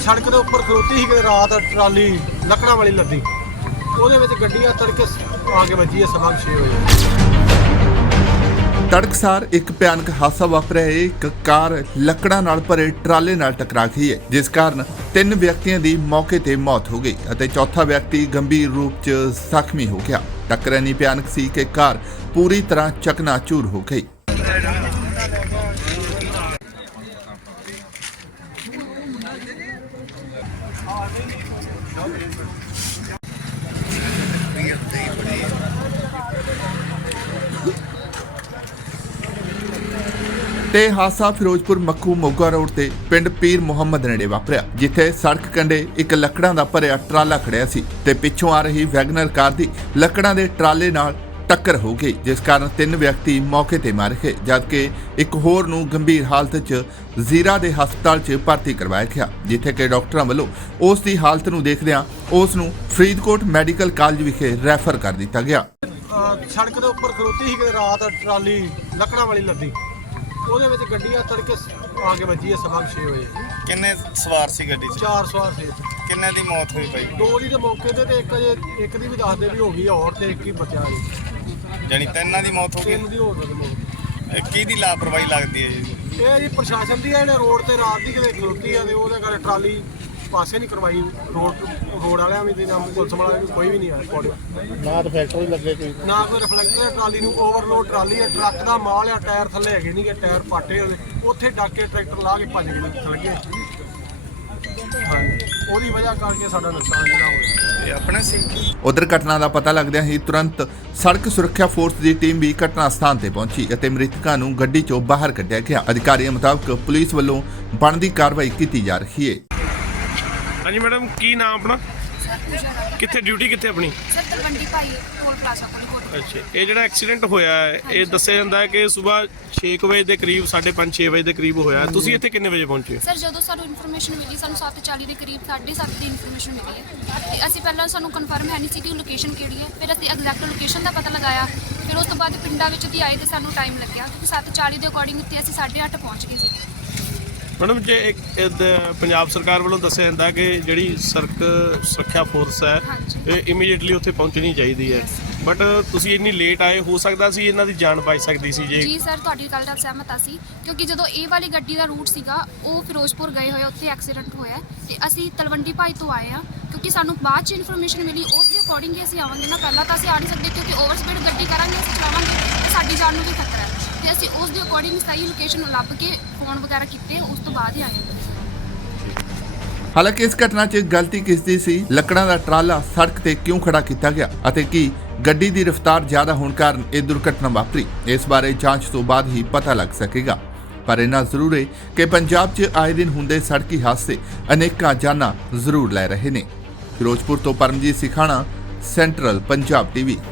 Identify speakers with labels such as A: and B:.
A: ਸੜਕ ਦੇ ਉੱਪਰ ਖਲੋਤੀ ਸੀ ਕਿ ਰਾਤ ਟਰਾਲੀ ਲੱਕੜਾਂ ਵਾਲੀ ਲੱਦੀ, ਉਹਦੇ ਵਿੱਚ ਗੱਡੀਆਂ ਤੜਕੇ ਆ ਕੇ ਵੱਜੀ ਹੈ। ਸਵਾ 6 ਵਜੇ
B: ਤੜਕਸਾਰ ਇੱਕ ਭਿਆਨਕ ਹਾਦਸਾ ਵਾਪਰਿਆ ਹੈ। ਇੱਕ ਕਾਰ ਲੱਕੜਾਂ ਨਾਲ ਭਰੇ ਟਰਾਲੇ ਨਾਲ ਟਕਰਾ ਗਈ ਹੈ, ਜਿਸ ਕਾਰਨ 3 ਵਿਅਕਤੀਆਂ ਦੀ ਮੌਕੇ ਤੇ ਮੌਤ ਹੋ ਗਈ ਅਤੇ ਚੌਥਾ ਵਿਅਕਤੀ ਗੰਭੀਰ ਰੂਪ 'ਚ ਜ਼ਖਮੀ ਹੋ ਗਿਆ। ਟੱਕਰ ਇੰਨੀ ਭਿਆਨਕ ਸੀ ਕਿ ਕਾਰ ਪੂਰੀ ਤਰ੍ਹਾਂ ਚਕਨਾਚੂਰ ਹੋ ਗਈ। ਤੇ ਹਾਦਸਾ ਫਿਰੋਜ਼ਪੁਰ ਮੱਖੂ ਮੋਗਾ ਰੋਡ ਤੇ ਪਿੰਡ ਪੀਰ ਮੁਹੰਮਦ ਨੇੜੇ ਵਾਪਰਿਆ, ਜਿੱਥੇ ਸੜਕ ਕੰਢੇ ਇੱਕ ਲੱਕੜਾਂ ਦਾ ਭਰਿਆ ਟਰਾਲਾ ਖੜਿਆ ਸੀ ਤੇ ਪਿੱਛੋਂ ਆ ਰਹੀ ਵੈਗਨਰ ਕਾਰ ਦੀ ਲੱਕੜਾਂ ਦੇ ਟਰਾਲੇ ਨਾਲ ਟੱਕਰ ਹੋ ਗਈ, ਜਿਸ ਕਾਰਨ 3 ਵਿਅਕਤੀ ਮੌਕੇ ਤੇ ਮਾਰੇ ਗਏ, ਜਦਕਿ ਇੱਕ ਹੋਰ ਨੂੰ ਗੰਭੀਰ ਹਾਲਤ 'ਚ ਜ਼ੀਰਾ ਦੇ ਹਸਪਤਾਲ 'ਚ ਭਰਤੀ ਕਰਵਾਇਆ ਗਿਆ, ਜਿੱਥੇ ਕਿ ਡਾਕਟਰਾਂ ਵੱਲੋਂ ਉਸ ਦੀ ਹਾਲਤ ਨੂੰ ਦੇਖਦਿਆਂ ਉਸ ਨੂੰ ਫਰੀਦਕੋਟ ਮੈਡੀਕਲ ਕਾਲਜ ਵਿਖੇ ਰੈਫਰ ਕਰ ਦਿੱਤਾ ਗਿਆ।
A: ਸੜਕ ਦੇ ਉੱਪਰ ਖਲੋਤੀ ਸੀ ਕਿ ਰਾਤ ਟਰਾਲੀ ਲੱਕੜਾਂ ਵਾਲੀ ਲੱਦੀ, ਉਹਦੇ ਵਿੱਚ ਗੱਡੀਆਂ ਤੜਕੇ ਆ ਕੇ ਵੱਜੀ ਹੈ। ਸਵਾ 6 ਵਜੇ
C: ਕਿੰਨੇ ਸਵਾਰ ਸੀ ਗੱਡੀ 'ਚ?
A: 4 ਸਵਾਰ ਸੀ।
C: ਕਿੰਨੇ ਦੀ ਮੌਤ ਹੋਈ ਭਾਈ?
A: 2 ਦੀ ਤੇ ਮੌਕੇ ਤੇ ਇੱਕ ਦੀ ਵੀ ਦੱਸਦੇ ਵੀ ਹੋ ਗਈ ਹੋਰ, ਤੇ ਇੱਕ ਹੀ ਬਚਿਆ ਜੀ।
C: ਜਾਨੀ 3 ਦੀ ਮੌਤ ਹੋ ਗਈ।
A: 3 ਦੀ ਹੋ ਗਈ।
C: ਕਿਹਦੀ ਲਾਪਰਵਾਹੀ ਲੱਗਦੀ ਹੈ ਜੀ?
A: ਇਹ ਜੀ ਪ੍ਰਸ਼ਾਸਨ ਦੀ ਹੈ, ਇਹਨੇ ਰੋਡ ਤੇ ਰਾਤ ਦੀ ਕਿਤੇ ਖਲੋਤੀ ਆ ਤੇ ਉਹਦੇ ਕਰਕੇ ਟਰਾਲੀ ਪਾਸੇ ਨਹੀਂ ਕਰਵਾਈ। ਰੋਡ ਵਾਲਿਆਂ ਵੀ ਤੇ ਨਾ ਪੁਲਿਸ ਵਾਲਿਆਂ ਵੀ ਕੋਈ ਵੀ ਨਹੀਂ ਆਇਆ ਕੋਲ।
D: ਨਾ ਤਾਂ ਫੈਕਟਰੀ ਲੱਗੇ ਕੋਈ,
A: ਨਾ ਕੋਈ ਰਿਫਲੈਕਟਰ ਹੈ ਟਰਾਲੀ ਨੂੰ। ਓਵਰਲੋਡ ਟਰਾਲੀ ਹੈ, ਟਰੱਕ ਦਾ ਮਾਲ ਆ, ਟਾਇਰ ਥੱਲੇ ਹੈਗੇ ਨਹੀਂ ਗੇ, ਟਾਇਰ ਪਾਟੇ ਹੋਏ ਉੱਥੇ ਡਾਕੇ ਟਰੈਕਟਰ ਲਾ ਕੇ ਭੱਜ ਗਏ ਚਲ ਗਏ। ਹਾਂਜੀ, ਉਹਦੀ ਵਜ੍ਹਾ ਕਰਕੇ ਸਾਡਾ ਨੁਕਸਾਨ ਜਿਹੜਾ ਹੋਇਆ।
C: ਇਹ ਆਪਣੇ ਸੀ।
B: ਉਧਰ ਘਟਨਾ ਦਾ ਪਤਾ ਲੱਗਦਿਆਂ ਹੀ ਤੁਰੰਤ ਸੜਕ ਸੁਰੱਖਿਆ ਫੋਰਸ ਦੀ ਟੀਮ ਵੀ ਘਟਨਾ ਸਥਾਨ ਤੇ ਪਹੁੰਚੀ ਅਤੇ ਮ੍ਰਿਤਕਾਂ ਨੂੰ ਗੱਡੀ 'ਚੋਂ ਬਾਹਰ ਕੱਢਿਆ ਗਿਆ। ਅਧਿਕਾਰੀਆਂ ਮੁਤਾਬਕ ਪੁਲਿਸ ਵੱਲੋਂ ਬਣਦੀ ਕਾਰਵਾਈ ਕੀਤੀ ਜਾ ਰਹੀ ਹੈ।
E: ਹਾਂਜੀ ਮੈਡਮ, ਕੀ ਨਾਮ ਆਪਣਾ? ਕਿੱਥੇ ਡਿਊਟੀ ਕਿੱਥੇ ਆਪਣੀ?
F: ਸਰ ਤਲਵੰਡੀ ਭਾਈ ਟੋਲ ਪਲਾਜ਼ਾ ਕੋਲ ਕੋਲ।
E: ਅੱਛਾ, ਇਹ ਜਿਹੜਾ ਐਕਸੀਡੈਂਟ ਹੋਇਆ ਹੈ ਇਹ ਦੱਸਿਆ ਜਾਂਦਾ ਹੈ ਕਿ ਸਵੇਰ 6 ਵਜੇ ਦੇ ਕਰੀਬ 5:30-6 ਵਜੇ ਦੇ ਕਰੀਬ ਹੋਇਆ। ਤੁਸੀਂ ਇੱਥੇ ਕਿੰਨੇ ਵਜੇ ਪਹੁੰਚੇ?
F: ਸਰ ਜਦੋਂ ਸਾਨੂੰ ਇਨਫੋਰਮੇਸ਼ਨ ਮਿਲੀ, ਸਾਨੂੰ 7:40 ਦੇ ਕਰੀਬ 7:30 ਦੀ ਇਨਫੋਰਮੇਸ਼ਨ ਮਿਲੀ ਹੈ ਤੇ ਅਸੀਂ ਪਹਿਲਾਂ ਸਾਨੂੰ ਕਨਫਰਮ ਹੈ ਨਹੀਂ ਸੀ ਕਿ ਲੋਕੇਸ਼ਨ ਕਿਹੜੀ ਹੈ। ਫਿਰ ਅਸੀਂ ਐਗਜ਼ੈਕਟ ਲੋਕੇਸ਼ਨ ਦਾ ਪਤਾ ਲਗਾਇਆ। ਫਿਰ ਉਸ ਤੋਂ ਬਾਅਦ ਪਿੰਡਾਂ ਵਿੱਚ ਦੀ ਆਏ ਤੇ ਸਾਨੂੰ ਟਾਈਮ ਲੱਗਿਆ ਕਿਉਂਕਿ 7:40 ਦੇ ਅਕੋਰਡਿੰਗ ਇੱਥੇ ਅਸੀਂ 8:30 ਪਹੁੰਚ ਗਏ ਸੀ।
E: ਮੈਡਮ, ਜੇ ਇੱਕ ਪੰਜਾਬ ਸਰਕਾਰ ਵੱਲੋਂ ਦੱਸਿਆ ਜਾਂਦਾ ਕਿ ਜਿਹੜੀ ਸੜਕ ਸੁਰੱਖਿਆ ਫੋਰਸ ਹੈ ਇਹ ਇਮੀਡੀਏਟਲੀ ਉੱਥੇ ਪਹੁੰਚਣੀ ਚਾਹੀਦੀ ਹੈ, ਬਟ ਤੁਸੀਂ ਇੰਨੀ ਲੇਟ ਆਏ, ਹੋ ਸਕਦਾ ਸੀ ਇਹਨਾਂ ਦੀ ਜਾਨ ਬਚ ਸਕਦੀ ਸੀ ਜੇ।
F: ਜੀ ਸਰ, ਤੁਹਾਡੀ ਗੱਲ ਨਾਲ ਸਹਿਮਤ ਅਸੀਂ, ਕਿਉਂਕਿ ਜਦੋਂ ਇਹ ਵਾਲੀ ਗੱਡੀ ਦਾ ਰੂਟ ਸੀਗਾ ਉਹ ਫਿਰੋਜ਼ਪੁਰ ਗਏ ਹੋਏ, ਉੱਥੇ ਐਕਸੀਡੈਂਟ ਹੋਇਆ ਤੇ ਅਸੀਂ ਤਲਵੰਡੀ ਭਾਈ ਤੋਂ ਆਏ ਆ ਕਿਉਂਕਿ ਸਾਨੂੰ ਬਾਅਦ 'ਚ ਇਨਫੋਰਮੇਸ਼ਨ ਮਿਲੀ। ਉਸ ਦੇ ਅਕੋਰਡਿੰਗ ਹੀ ਅਸੀਂ ਆਵਾਂਗੇ ਨਾ, ਪਹਿਲਾਂ ਤਾਂ ਅਸੀਂ ਆ ਨਹੀਂ ਸਕਦੇ ਕਿਉਂਕਿ ਓਵਰ ਸਪੀਡ ਗੱਡੀ ਕਰਾਂਗੇ, ਅਸੀਂ ਚਲਾਵਾਂਗੇ ਤੇ ਸਾਡੀ ਜਾਨ ਨੂੰ ਵੀ ਖਤਰਾ ਹੈ। ਤੇ ਅਸੀਂ ਉਸ ਦੇ ਅਕੋਰਡਿੰਗ ਸਹੀ ਲੋਕੇਸ਼ਨ ਲੱਭ ਕੇ ਫੋਨ ਵਗੈਰਾ ਕੀਤੇ, ਉਸ ਤੋਂ ਬਾਅਦ ਹੀ ਆਏ।
B: ਹਾਲਾਂਕਿ ਇਸ ਘਟਨਾ 'ਚ ਗਲਤੀ ਕਿਸ ਦੀ ਸੀ, ਲੱਕੜਾਂ ਦਾ ਟਰਾਲਾ ਸੜਕ ਤੇ ਕਿਉਂ ਖੜਾ ਕੀਤਾ ਗਿਆ ਅਤੇ ਕੀ ਗੱਡੀ ਦੀ ਰਫ਼ਤਾਰ ਜ਼ਿਆਦਾ ਹੋਣ ਕਾਰਨ ਇਹ ਦੁਰਘਟਨਾ ਵਾਪਰੀ, ਇਸ ਬਾਰੇ ਜਾਂਚ ਤੋਂ ਬਾਅਦ ਹੀ ਪਤਾ ਲੱਗ ਸਕੇਗਾ। ਪਰ ਇੰਨਾ ਜ਼ਰੂਰ ਹੈ ਕਿ ਪੰਜਾਬ 'ਚ ਆਏ ਦਿਨ ਹੁੰਦੇ ਸੜਕੀ ਹਾਦਸੇ ਅਨੇਕਾਂ ਜਾਨਾਂ ਜ਼ਰੂਰ ਲੈ ਰਹੇ ਨੇ। ਫਿਰੋਜ਼ਪੁਰ ਤੋਂ ਪਰਮਜੀਤ ਸਿਖਾਣਾ, ਸੈਂਟਰਲ ਪੰਜਾਬ ਟੀਵੀ।